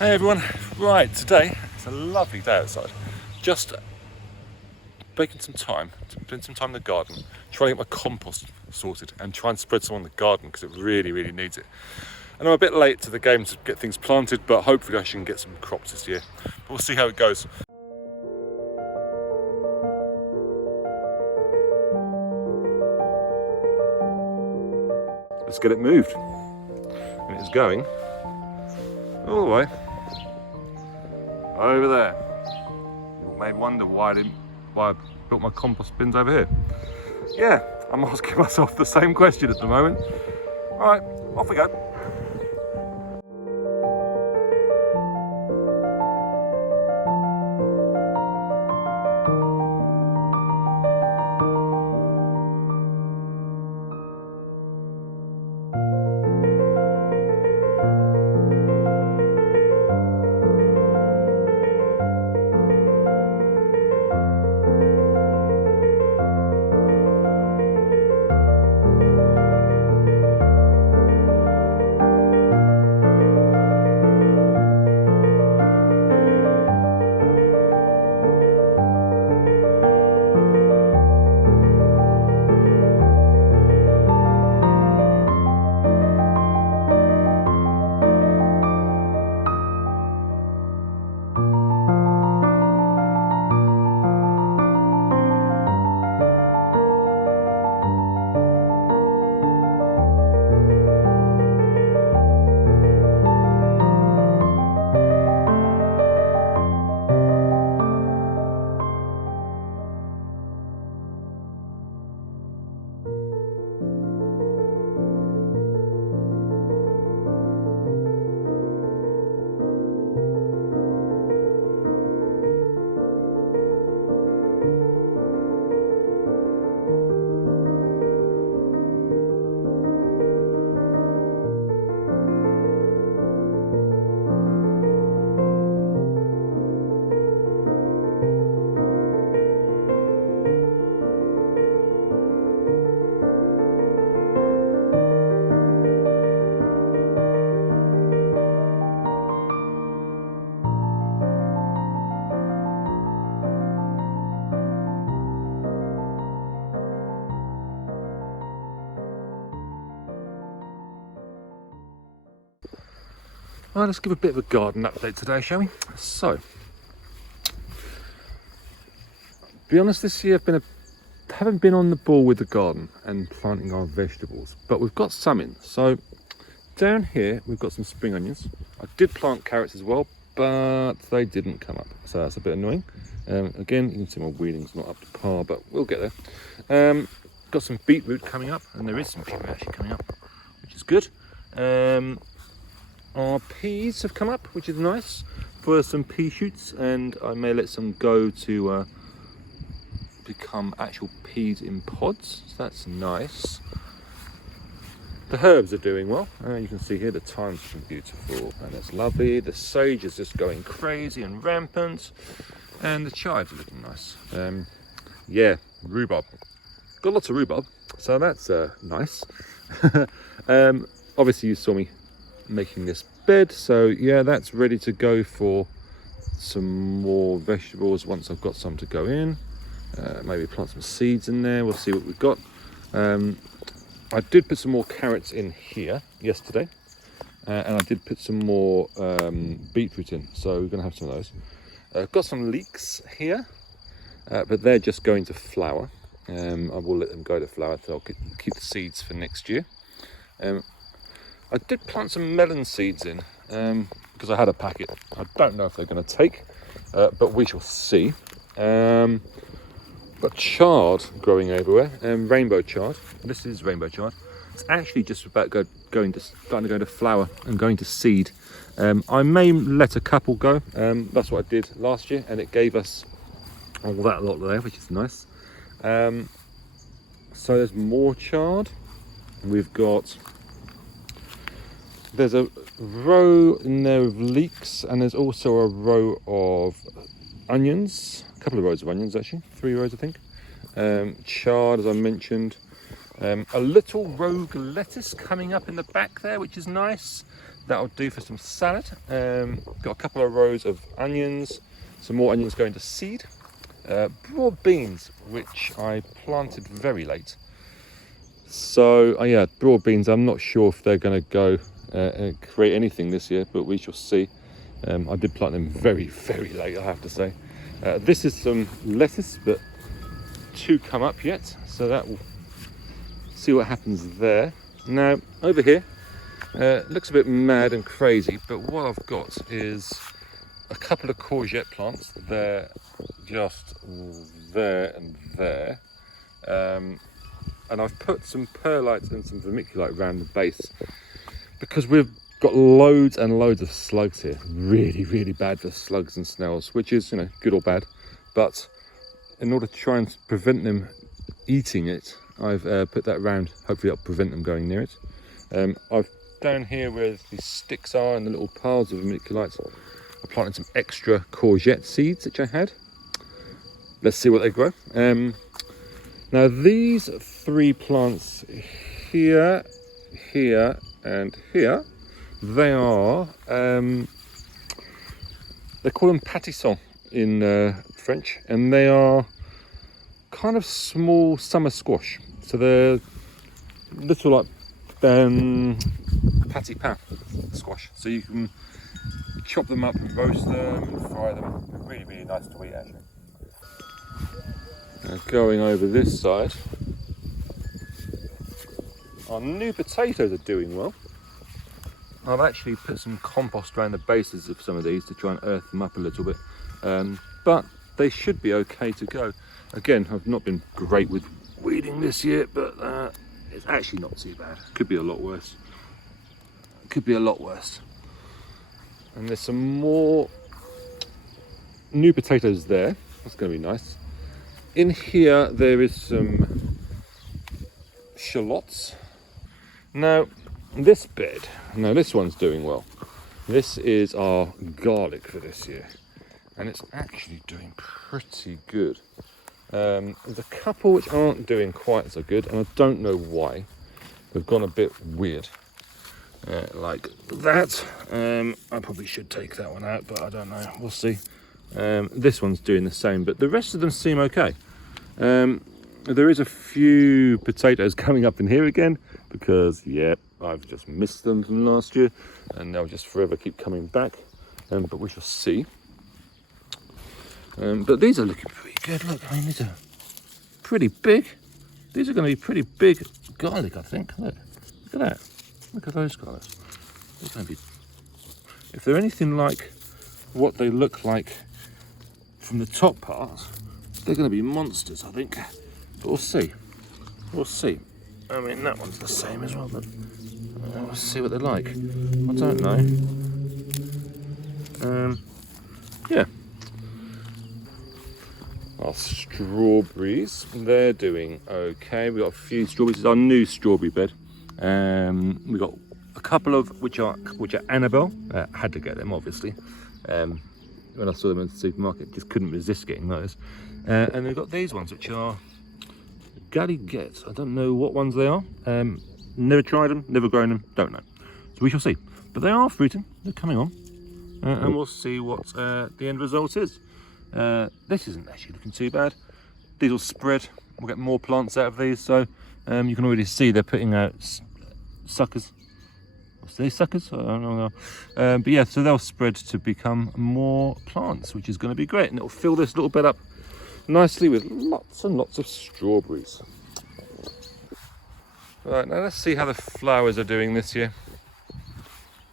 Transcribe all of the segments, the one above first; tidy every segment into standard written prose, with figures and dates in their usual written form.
Hey everyone, right, today it's a lovely day outside. Just taking some time, spend some time in the garden, trying to get my compost sorted and try and spread some on the garden because it really needs it. And I'm a bit late to the game to get things planted, but hopefully I can get some crops this year. But we'll see how it goes. Let's get it moved. And it's going all the way over there. You may wonder why I built my compost bins over here. Yeah, I'm asking myself the same question at the moment. All right, off we go. Right, let's give a bit of a garden update today, shall we? So, to be honest, this year haven't been on the ball with the garden and planting our vegetables, but we've got some in. So down here we've got some spring onions. I did plant carrots as well, but they didn't come up, so that's a bit annoying. Again, you can see my weeding's not up to par, but we'll get there. Got some beetroot coming up, and there is some beetroot actually coming up, which is good. Our peas have come up, which is nice, for some pea shoots, and I may let some go to become actual peas in pods, so that's nice. The herbs are doing well. You can see here the thyme's looking beautiful, and it's lovely. The sage is just going crazy and rampant, and the chives are looking nice. Yeah, rhubarb. Got lots of rhubarb, so that's nice. Obviously you saw me making this bed, so yeah, that's ready to go for some more vegetables once I've got some to go in. Maybe plant some seeds in there, we'll see what we've got. I did put some more carrots in here yesterday, and I did put some more beetroot in, so we're going to have some of those. I've got some leeks here, but they're just going to flower. I will let them go to flower, so I'll keep the seeds for next year. I did plant some melon seeds in because I had a packet. I don't know if they're going to take, but we shall see. Got chard growing everywhere, rainbow chard. This is rainbow chard. It's actually just about starting to go to flower and going to seed. I may let a couple go. That's what I did last year, and it gave us all that lot there, which is nice. So there's more chard. We've got. There's a row in there of leeks, and there's also a row of onions, a couple of rows of onions actually, 3 rows I think. Chard, as I mentioned. A little rogue lettuce coming up in the back there, which is nice. that'll do for some salad. Got a couple of rows of onions, some more onions going to seed. Broad beans, which I planted very late. So yeah, broad beans, I'm not sure if they're going to go and create anything this year, but we shall see. I did plant them very, very late, I have to say. This is some lettuce, but to come up yet, so that will see what happens there. Now over here, looks a bit mad and crazy, but what I've got is a couple of courgette plants. They're just there and there, and I've put some perlite and some vermiculite around the base because we've got loads and loads of slugs here. Really, really bad for slugs and snails, which is, you know, good or bad. But in order to try and prevent them eating it, I've put that around. Hopefully that'll prevent them going near it. I've down here where these sticks are and the little piles of vermiculite, I planted some extra courgette seeds which I had. Let's see what they grow. Now these 3 plants here, here and here, they are, they call them pâtissons in French, and they are kind of small summer squash. So they're little like patty pan squash. So you can chop them up and roast them and fry them. They're really, really nice to eat actually. Now going over this side, our new potatoes are doing well. I've actually put some compost around the bases of some of these to try and earth them up a little bit, but they should be okay to go. Again, I've not been great with weeding this year, but it's actually not too bad. Could be a lot worse. Could be a lot worse. And there's some more new potatoes there. That's going to be nice. In here there is some shallots. Now this bed, now this one's doing well. This is our garlic for this year, and it's actually doing pretty good. There's a couple which aren't doing quite so good, and I don't know why. They've gone a bit weird, like that. I probably should take that one out, but I don't know, we'll see. This one's doing the same, but the rest of them seem okay. There is a few potatoes coming up in here again, because yeah, I've just missed them from last year, and they'll just forever keep coming back, but we shall see. But these are looking pretty good. Look, I mean, these are pretty big. These are going to be pretty big garlic, I think. Look at that. Look at those garlics. They're going to be, if they're anything like what they look like from the top part, they're going to be monsters, I think. But we'll see. We'll see. I mean, that one's the same as well, but we'll see what they're like. I don't know. Yeah. Our strawberries, they're doing okay. We've got a few strawberries. This is our new strawberry bed. We've got a couple of which are Annabelle. Had to get them, obviously. When I saw them in the supermarket, just couldn't resist getting those. And we've got these ones, which are galiguettes. I don't know what ones they are. Never tried them, never grown them, don't know. So we shall see. But they are fruiting, they're coming on. And we'll see what the end result is. This isn't actually looking too bad. These will spread. We'll get more plants out of these. So you can already see they're putting out suckers. What's these suckers? I don't know. But yeah, so they'll spread to become more plants, which is going to be great. And it'll fill this little bed up nicely with lots and lots of strawberries. Right, now let's see how the flowers are doing this year.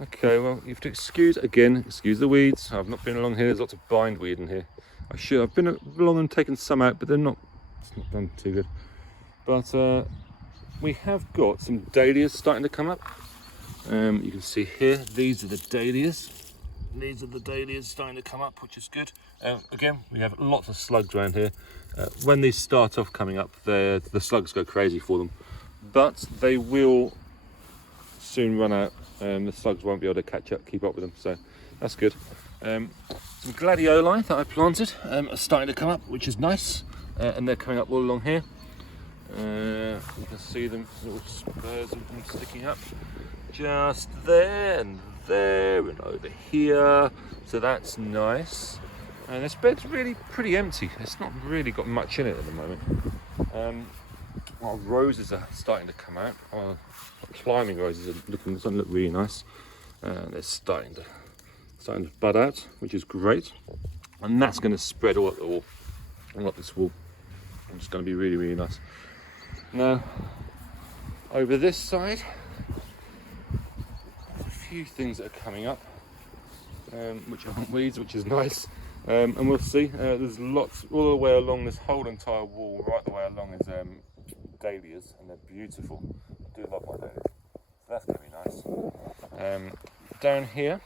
Okay, well, you have to excuse the weeds. I've not been along here. There's lots of bindweed in here. I've been along and taken some out, but it's not done too good. But we have got some dahlias starting to come up. You can see here, these are the dahlias. These are the dahlias starting to come up, which is good. Again, we have lots of slugs around here. When these start off coming up, the slugs go crazy for them. But they will soon run out. The slugs won't be able to keep up with them, so that's good. Some gladioli that I planted are starting to come up, which is nice, and they're coming up all along here. You can see them, little spurs of them sticking up. just there and over here, so that's nice. And this bed's really pretty empty. It's not really got much in it at the moment. Our roses are starting to come out. Our climbing roses are starting to look really nice. They're starting to bud out, which is great. And that's going to spread all up the wall, all up this wall. It's going to be really, really nice. Now, over this side, a few things that are coming up, which aren't weeds, which is nice. And we'll see. There's lots all the way along this whole entire wall, right the way along is dahlias, and they're beautiful. I do love my dahlias. So that's going to be nice. Down here,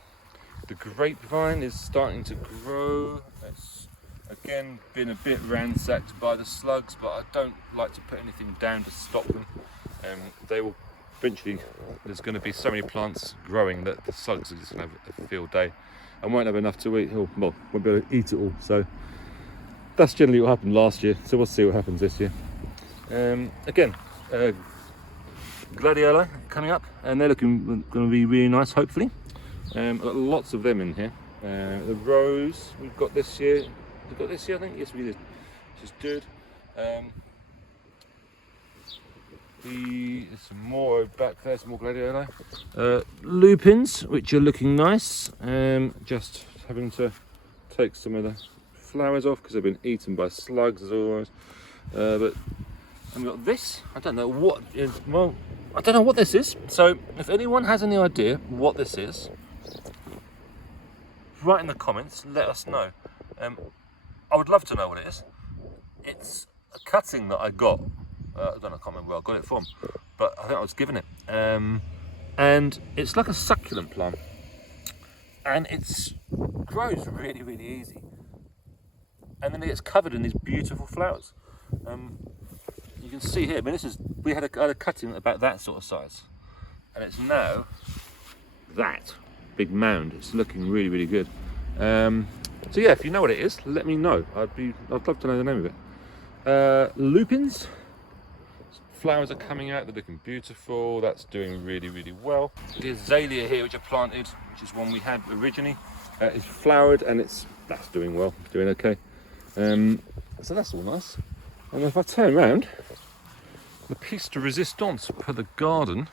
the grapevine is starting to grow. It's again been a bit ransacked by the slugs, but I don't like to put anything down to stop them. They will eventually, there's going to be so many plants growing that the slugs are just going to have a field day and won't have enough to eat, or well, won't be able to eat it all. So that's generally what happened last year, so we'll see what happens this year. Again, gladioli coming up, and they're looking going to be really nice, hopefully. I've got lots of them in here. The rose we've got this year. We've got this year, I think. Yes, we did. Which is good. There's some more back there, some more gladioli. Lupins, which are looking nice. Just having to take some of the flowers off because they've been eaten by slugs as always. But and we've got this. I don't know what is. Well, I don't know what this is. So if anyone has any idea what this is, write in the comments. Let us know. I would love to know what it is. It's a cutting that I got. I don't know, I can't remember where I got it from, but I think I was given it. And it's like a succulent plant, and it grows really, really easy. And then it gets covered in these beautiful flowers. You can see here. I mean, we had a cutting about that sort of size, and it's now that big mound. It's looking really, really good. So yeah, if you know what it is, let me know. I'd love to know the name of it. Lupins. Flowers are coming out, they're looking beautiful. That's doing really, really well. The azalea here, which I planted, which is one we had originally, is flowered, and that's doing well, doing okay. So that's all nice. And if I turn around, the piece de resistance for the garden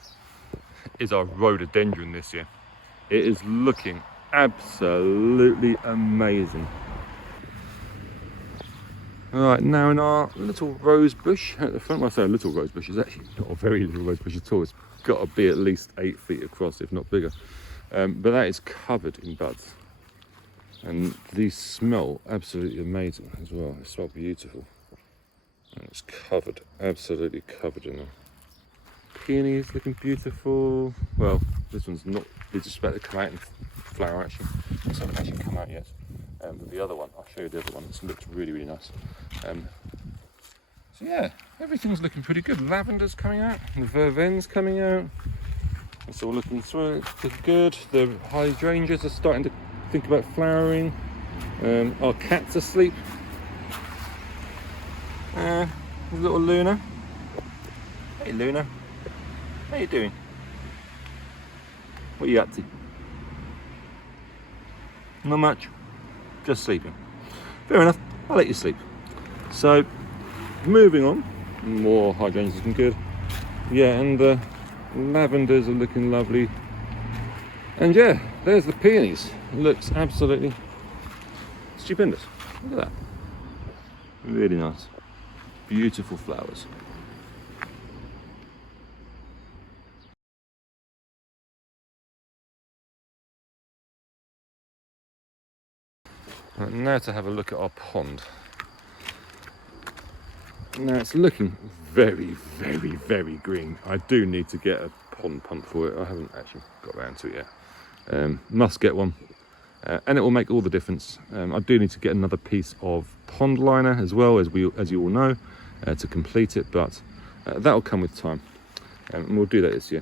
is our rhododendron this year. It is looking absolutely amazing. Alright, now in our little rose bush at the front, well I say a little rose bush, it's actually not a very little rose bush at all, it's got to be at least 8 feet across, if not bigger. But that is covered in buds. And these smell absolutely amazing as well, they smell beautiful. And it's covered, absolutely covered in them. Peonies looking beautiful. Well, this one's not, it's just about to come out and flower actually. This hasn't actually come out yet. But the other one, I'll show you the other one, it looks really, really nice. So yeah, everything's looking pretty good. Lavender's coming out, the verven's coming out. It's all looking through, it's looking good. The hydrangeas are starting to think about flowering. Our cat's asleep. Little Luna. Hey Luna, how you doing? What are you up to? Not much. Just sleeping. Fair enough, I'll let you sleep. So, moving on. More hydrangeas looking good. Yeah, and the lavenders are looking lovely. And yeah, there's the peonies. It looks absolutely stupendous. Look at that. Really nice. Beautiful flowers. Right, now to have a look at our pond. Now it's looking very, very, very green. I do need to get a pond pump for it. I haven't actually got around to it yet. Must get one. And it will make all the difference. I do need to get another piece of pond liner as well, as you all know, to complete it, but that will come with time. And we'll do that this year.